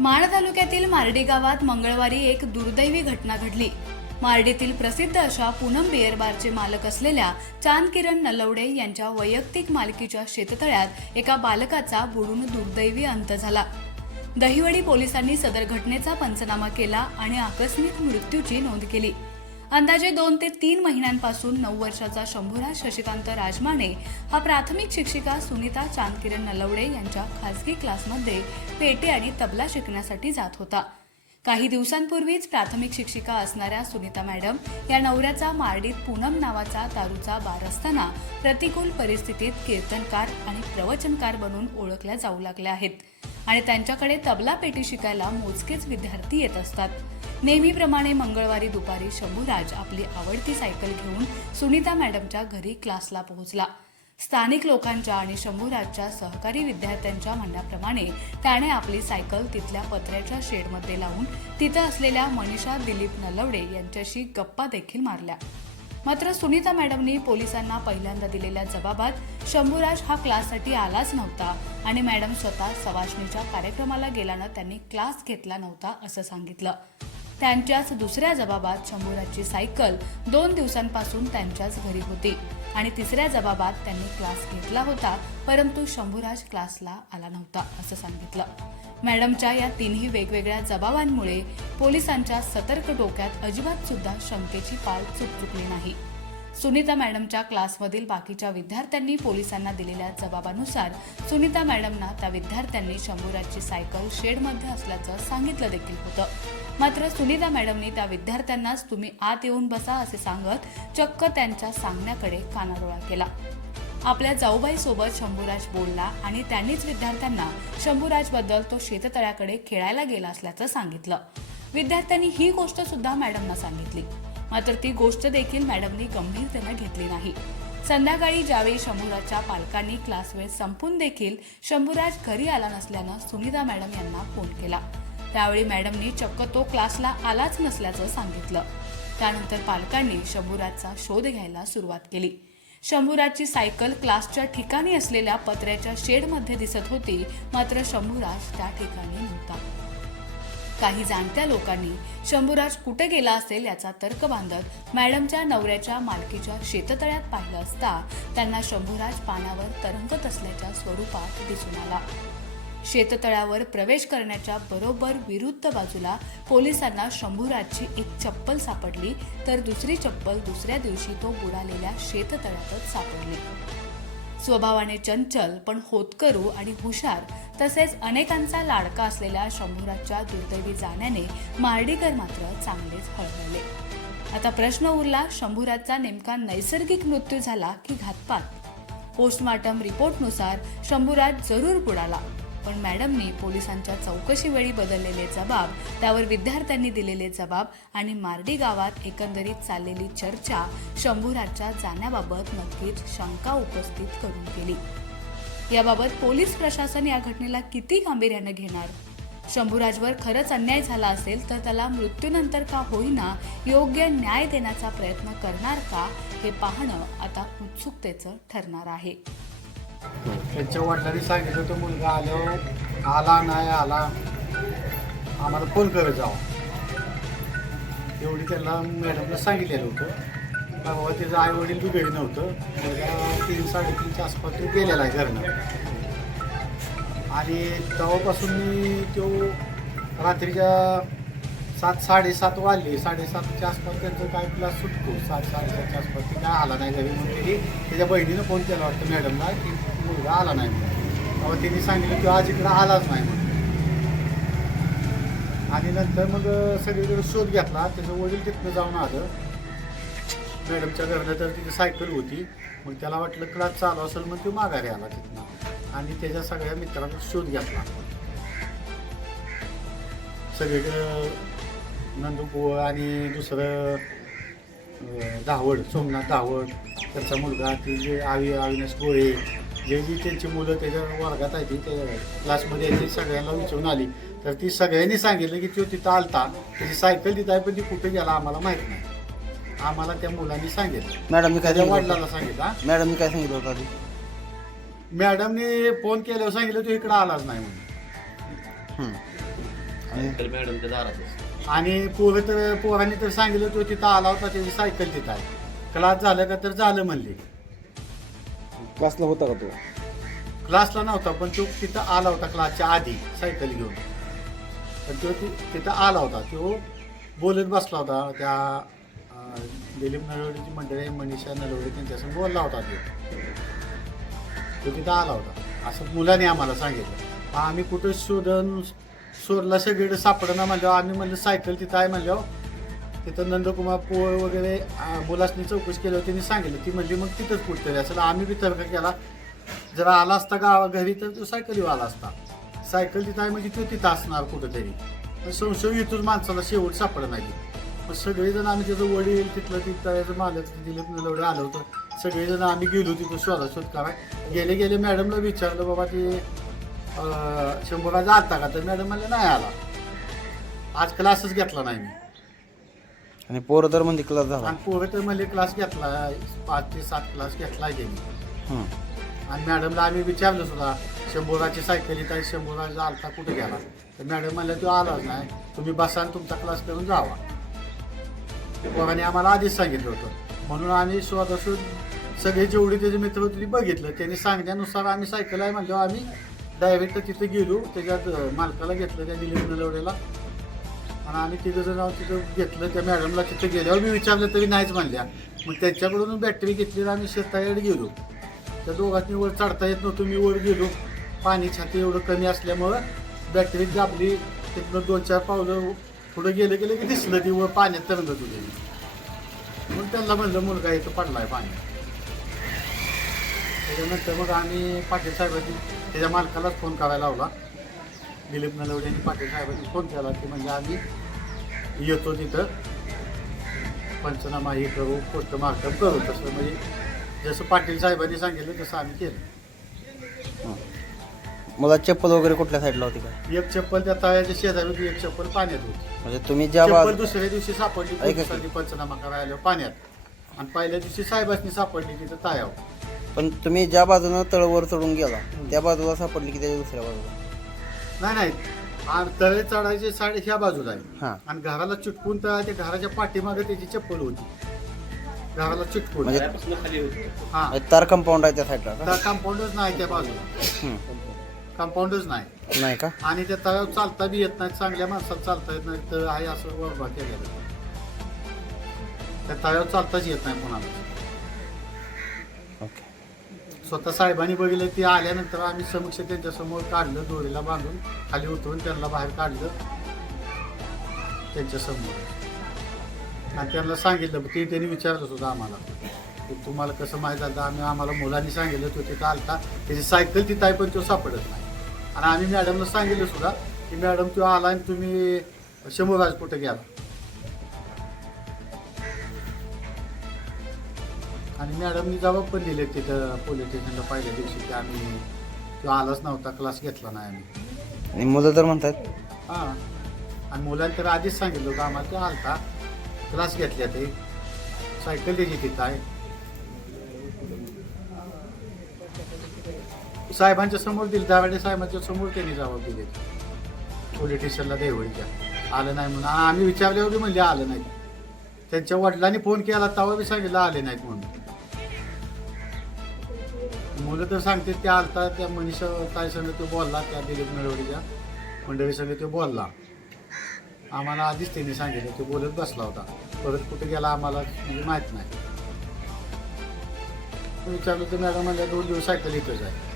माण तालुक्यातील मार्डी गावात मंगळवारी एक दुर्दैवी घटना घडली। मार्डीतील प्रसिद्ध अशा पूनम बियर बारचे मालक असलेल्या चांदकिरण नलवडे यांच्या वैयक्तिक मालकीच्या शेततळ्यात एका बालकाचा बुडून दुर्दैवी अंत झाला। दहिवडी पोलिसांनी सदर घटनेचा पंचनामा केला आणि आकस्मिक मृत्यूची नोंद केली। अंदाजे 2 ते 3 महिन्यांपासून 9 वर्षाचा शंभूराज शशिकांत राजमाने हा प्राथमिक शिक्षिका सुनीता चांदकिरण नलवडे यांच्या खासगी क्लासमध्ये पेटी आणि तबला शिकण्यासाठी जात होता। काही दिवसांपूर्वीच प्राथमिक शिक्षिका असणाऱ्या सुनीता मॅडम या नवऱ्याचा मार्डीत पूनम नावाचा दारूचा बार असताना प्रतिकूल परिस्थितीत कीर्तनकार आणि प्रवचनकार बनून ओळखल्या जाऊ लागल्या आहेत आणि त्यांच्याकडे तबला पेटी शिकायला मोजकेच विद्यार्थी येत असतात। नेहमीप्रमाणे मंगळवारी दुपारी शंभूराज आपली आवडती सायकल घेऊन सुनीता मॅडमच्या घरी क्लासला पोहोचला। स्थानिक लोकांच्या आणि शंभूराजच्या सहकारी विद्यार्थ्यांच्या म्हणण्याप्रमाणे त्याने आपली सायकल तिथल्या पत्र्याच्या शेडमध्ये लावून तिथं असलेल्या मनीषा दिलीप नलवडे यांच्याशी गप्पा देखील मारल्या। मात्र सुनीता मॅडमनी पोलिसांना पहिल्यांदा दिलेल्या जबाबात शंभूराज हा क्लाससाठी आलाच नव्हता आणि मॅडम स्वतः सवाष्णीच्या कार्यक्रमाला गेल्यानं त्यांनी क्लास घेतला नव्हता असं सांगितलं। त्यांच्याच दुसऱ्या जबाबात शंभूराजची सायकल 2 दिवसांपासून त्यांच्याच घरी होती आणि तिसऱ्या जबाबात त्यांनी क्लास घेतला होता परंतु शंभूराज क्लासला आला नव्हता असं सांगितलं। मॅडमच्या या तिन्ही वेगवेगळ्या जबाबांमुळे पोलिसांच्या सतर्क डोक्यात अजिबात सुद्धा शंकेची पाल चुकचुकली नाही। सुनीता मॅडमच्या क्लासमधील बाकीच्या विद्यार्थ्यांनी पोलिसांना दिलेल्या जबाबानुसार सुनीता मॅडमना त्या विद्यार्थ्यांनी शंभूराजची सायकल शेडमध्ये असल्याचं सांगितलं देखील होतं। मात्र सुनीता मॅडमनी त्या विद्यार्थ्यांनाच तुम्ही आत येऊन बसा असे सांगत चक्क त्यांच्या सांगण्याकडे कानाडोळा केला। आपल्या जाऊबाईसोबत शंभूराज बोलला आणि त्यांनीच विद्यार्थ्यांना शंभूराजबद्दल तो शेततळ्याकडे खेळायला गेला असल्याचं सांगितलं। विद्यार्थ्यांनी ही गोष्ट सुद्धा मॅडमना सांगितली, मात्र ती गोष्ट देखील मॅडमनी गंभीरतेने घेतली नाही। संध्याकाळी ज्यावेळी शंभूराजच्या पालकांनी क्लास वेळ संपून देखील शंभूराज घरी आला नसल्यानं सुनीता मॅडम यांना फोन केला। त्यावेळी मॅडमनी चक्क तो क्लासला आलाच नसल्याचं सांगितलं। त्यानंतर पालकांनी शंभूराजचा शोध घ्यायला सुरुवात केली। शंभूराजची सायकल क्लासच्या ठिकाणी असलेल्या पत्र्याच्या शेडमध्ये दिसत होती, मात्र शंभूराज त्या ठिकाणी नव्हता। काही जाणत्या लोकांनी शंभूराज कुठे गेला असेल याचा तर्क बांधत मॅडमच्या नवऱ्याच्या मालकीच्या शेततळ्यात पाहिलं असता त्यांना शंभूराज पाण्यावर तरंगत असल्याच्या स्वरूपात दिसून आला। शेततळ्यावर प्रवेश करण्याच्या बरोबर विरुद्ध बाजूला पोलिसांना शंभूराजची एक चप्पल सापडली तर दुसरी चप्पल दुसऱ्या दिवशी तो बुडालेल्या शेततळ्यातच सापडली। स्वभावाने चंचल पण होतकरू आणि हुशार तसेच अनेकांचा लाडका असलेल्या शंभूराजच्या दुर्दैवी जाण्याने मार्डीकर मात्र चांगलेच हळहळले। आता प्रश्न उरला, शंभूराजचा नेमका नैसर्गिक मृत्यू झाला की घातपात? पोस्टमॉर्टम रिपोर्टनुसार शंभूराज जरूर बुडाला, पण मॅडमनी पोलिसांच्या चौकशीवेळी बदललेले जबाब, त्यावर विद्यार्थ्यांनी दिलेले जबाब आणि मार्डी गावात एकंदरीत चाललेली चर्चा शंभूराजच्या जाण्याबाबत नक्कीच शंका उपस्थित करून गेली। याबाबत पोलीस प्रशासन या घटनेला किती गांभीर्याने घेणार? शंभूराजवर खरंच अन्याय झाला असेल तर त्याला मृत्यूनंतर का होईना योग्य न्याय देण्याचा प्रयत्न करणार का, हे पाहणं आता उत्सुकतेचं ठरणार आहे। त्यांच्या वडिलांनी सांगितलं तो मुलगा आल्यावर आला नाही आला आम्हाला फोन करत जावं, एवढी त्यांना मॅडमला सांगितलेलं होतं। बाबा त्याचं आई वडील बी घरी नव्हतं, मुलगा 3-3:30च्या आसपास तो गेलेला आहे घरनं आणि तेव्हापासून मी तो रात्रीच्या 7-7:30 वाजले, 7:30च्या आसपास त्यांचं काय क्लास सुटतो, 7-7:30च्या आसपास ते काय आला नाही घरी म्हणून तरी त्याच्या बहिणीनं फोन केला वाटतं मॅडमला की मुलगा आला नाही म्हणून। तेव्हा त्यांनी सांगितलं की आज इकडं आलाच नाही म्हणून आणि नंतर मग सगळीकडे शोध घेतला। त्याचं वडील तिथनं जाऊन आलं मॅडमच्या घरनं, तर तिथे सायकल होती, मग त्याला वाटलं क्लास चालू असेल मग तो माघारी आला तिथनं आणि त्याच्या सगळ्या मित्रांना शोध घेतला। सगळीकडं नंदू आणि दुसरं धावड, सोमनाथ धावड, त्यांचा मुलगा, ती जे अविनाश गोळे, जे जी त्यांची मुलं त्याच्या वर्गात आहे ती त्या क्लासमध्ये आहे, ती सगळ्यांना विचारून आली तर ती सगळ्यांनी सांगितलं की तो तिथं आलता, त्याची सायकल तिथं आहे पण ती कुठे गेला आम्हाला माहीत नाही। आम्हाला त्या मुलांनी सांगितलं, मॅडमनी काय वडिलांना सांगितलं। मॅडमनी काय सांगितलं होतं आधी? मॅडमने फोन केल्यावर सांगितलं तो इकडं आलाच नाही म्हणून। सायकल मॅडमच्या दारातच. आणि पोरांनी तर सांगितलं तो तिथं आला होता, त्याची सायकल तिथं आहे. क्लास झालं का तर झालं म्हणले. क्लासला होता का तो? क्लासला नव्हता, पण तो तिथं आला होता क्लासच्या आधी सायकल घेऊन. पण तो तिथं आला होता, तो बोलत बसला होता. त्या दिलीप नलवडेची मंडळी मनीषा नलवडे त्यांच्यासमोर बोलला होता. तो तिथं आला होता असं मुलाने आम्हाला सांगितलं. आम्ही कुठं शोधला सगळीकडे सापडना म्हणल्यावर आम्ही म्हणलं सायकल तिथं आहे म्हणल्यावर तिथं नंदकुमार पोळ वगैरे मुलासनी चौकशी केल्यावर त्यांनी सांगितलं. ती म्हणली मग तिथंच कुठतरी असेल. आम्ही बी तर्क केला, जर आला असता घरी तर तो सायकलीवर आला असता. सायकल तिथं आहे म्हणजे तो तिथं असणार कुठंतरी. पण संशय येतोच माणसाला, शेवट सापडत नाही. मग सगळेजण आम्ही त्याचं वडील तिथलं तिथं मालक दिलीप नलवडे आलं होतं. सगळेजण आम्ही गेलो तिथं शोध कराय. गेले मॅडमला विचारलं, बाबा ते शंभूराजा आलता का? तर मॅडम म्हणलं नाही आला, आज क्लासच घेतला नाही मी. आणि पोरं तर म्हणजे क्लास झाला. आणि पोरं तर म्हणले क्लास घेतला, 5 ते 7 क्लास घेतलाय त्यांनी. आणि मॅडमला आम्ही विचारलं सुद्धा, शंभूराची सायकल इथं आहे, शंभूराजा आलता कुठे गेला? तर मॅडम म्हणलं तो आलाच नाही, तुम्ही बसा आणि तुमचा क्लास करून जावा. पोरांनी आम्हाला आधीच सांगितलं होतं. म्हणून आम्ही स्वतःशोध सगळे जेवढे त्याचे मित्र होते ते बघितलं. त्यांनी सांगण्यानुसार आम्ही सायकल आहे म्हणल्यावर आम्ही डायरेक्ट तिथे गेलो. त्याच्यात मालकाला घेतलं, त्या दिलीप नलवडेला. आणि आम्ही तिथं जर तिथं घेतलं. त्या मॅडमला तिथं गेल्यावर मी विचारलं तरी नाहीच म्हणल्या. मग त्यांच्याकडून बॅटरी घेतली, आम्ही शेताकडे गेलो. त्या दोघांनी वर चढता येत नव्हतं, मी वर गेलो. पाणी छाती एवढं कमी असल्यामुळं बॅटरी दाबली. तिथनं 2-4 पावलं पुढं गेलं की दिसलं ती वर पाण्यात तरंगत होती. मग त्यांना म्हणलं मुलगा इथं पडलाय पाण्यात. त्याच्यानंतर मग आम्ही पाटील साहेबांनी त्याच्या मालकालाच फोन करायला लावला. दिलीप नलवडेंनी पाटील साहेबांनी फोन केला की म्हणजे आम्ही येतो तिथं, पंचनामा हे करू, पोस्टमार्टम करू. तसं म्हणजे जसं पाटील साहेबांनी सांगितलं तसं आम्ही केलं. मला चप्पल वगैरे कुठल्या साईडला होती का? एक चप्पल त्या तळ्याच्या शेजारी होती, एक चप्पल पाण्यात होती. म्हणजे तुम्ही ज्या चप्पल दुसऱ्या दिवशी सापडली ऐका की. पोलिसांनी पंचनामा करायला पाण्यात, आणि पहिल्या दिवशी साहेबांनी सापडली तिथं तायावर. पण तुम्ही ज्या बाजूनं तळवर चढून गेला त्या बाजूला सापडली की त्याच्या दुसऱ्या बाजूला? नाही आणि तळे चढायचे साडे ह्या बाजूला आहे. हां. आणि घराला चिटकून त्या घराच्या पाठीमागे त्याची चप्पल होती, घराला चिटकून. म्हणजे तळ्यापासून खाली होती. हा, तार कंपाऊंड आहे त्या साईडला का? त्या कंपाऊंडच नाही त्या बाजूला, हं. कंपाऊंडच नाही. नाही का? आणि त्या तळ्यावर चालता बी येत नाही, चांगल्या माणसाला चालता येत नाही. तर आहे असं वरबा केलेलं. त्या तळ्यावर चालताच येत नाही कोणाला. ओके. स्वतः साहेबांनी बघितलं. ते आल्यानंतर आम्ही समक्ष त्यांच्यासमोर काढलं, दोरीला बांधून खाली उतरून त्यांना बाहेर काढलं त्यांच्यासमोर. आणि त्यांना सांगितलं, ते त्यांनी विचारलं सुद्धा आम्हाला की तुम्हाला कसं माहीत झालं? आम्हाला मुलांनी सांगितलं तो तिथं आलता, त्याची सायकल तिथं आहे पण तो सापडत नाही. आणि आम्ही मॅडमला सांगितलं सुद्धा की मॅडम तो आला आणि तुम्ही शंभूराज कुठे गेला? आणि मॅडमनी जबाब पण दिले तिथं पोलीस स्टेशनला पहिल्या दिवशी की आम्ही तो आलाच नव्हता, क्लास घेतला नाही आम्ही. आणि मुलं तर म्हणतात हां. आणि मुलांनी तर आधीच सांगितलं होतं आम्हाला, ते आलता, क्लास घेतल्या, ते सायकल त्याची तिथं आहे. साहेबांच्या समोर दिली, दाराडे साहेबांच्या समोर त्यांनी जबाब दिले पोलीस स्टेशनला देवळीच्या. आलं नाही म्हणून आम्ही विचारल्यावर बी म्हणजे आलं नाही. त्यांच्या वडिलांनी फोन केला तेव्हा बी सांगितलं आले नाहीत म्हणून. मुलं तर सांगते ते आलता, त्या मनीषा ताईसंग तो बोलला, त्या दिलीप नलवडेच्या मंडळीसंग तो बोलला. आम्हाला आधीच त्यांनी सांगितलं, तो बोलत बसला होता. परत कुठे गेला आम्हाला म्हणजे माहीत नाही. विचारलं तर मॅडम म्हणल्या 2 दिवस सायकल इथंच आहे.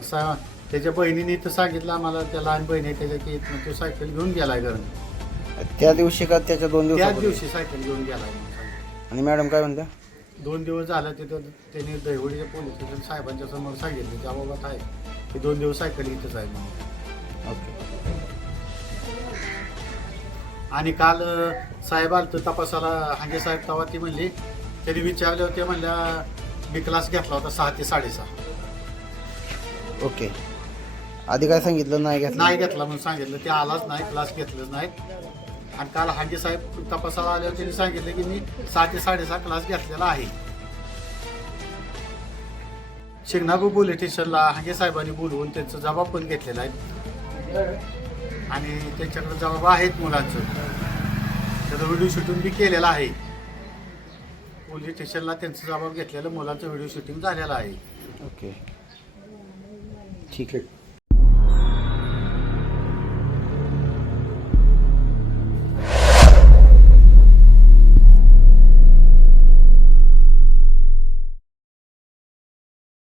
असा त्याच्या बहिणीने इथं सांगितलं आम्हाला, त्या लहान बहिणी त्याच्या की इथनं तो सायकल घेऊन गेलाय घरून. त्या दिवशी का त्याच्या 2 त्याच दिवसापूर्वी? दिवशी सायकल घेऊन गेलाय म्हणून सांगितलं. आणि मॅडम काय म्हणत्या? 2 दिवस झालं तिथं त्यांनी दहिवडीच्या पोलीस स्टेशन साहेबांच्या समोर सांगितलं जबाबात आहे की 2 दिवस सायकल इथंच आहे म्हणून. ओके. आणि काल साहेब आलं तर तपासाला, हांगे साहेब तेव्हा ती म्हणली, त्यांनी विचारले होते, म्हणल्या मी क्लास घेतला होता 6 ते 6:30. ओके. आधी काय सांगितलं? नाही घेतलं? नाही घेतला म्हणून सांगितलं. ते आलाच नाही, क्लास घेतलंच नाही. आणि काल हांगे साहेब तपासाला आल्यावर त्यांनी सांगितलं की मी 6 ते 6:30 क्लास घेतलेला आहे. शिंगणापूर पोलीस स्टेशनला हांगे साहेबांनी बोलवून त्यांचा जबाब पण घेतलेला आहे. आणि त्यांच्याकडे जबाब आहेत मुलांचं. त्याचा व्हिडिओ शूटिंग बी केलेला आहे. पोलीस स्टेशनला त्यांचा जबाब घेतलेलं मुलांचं व्हिडिओ शूटिंग झालेलं आहे. ओके ठीक आहे.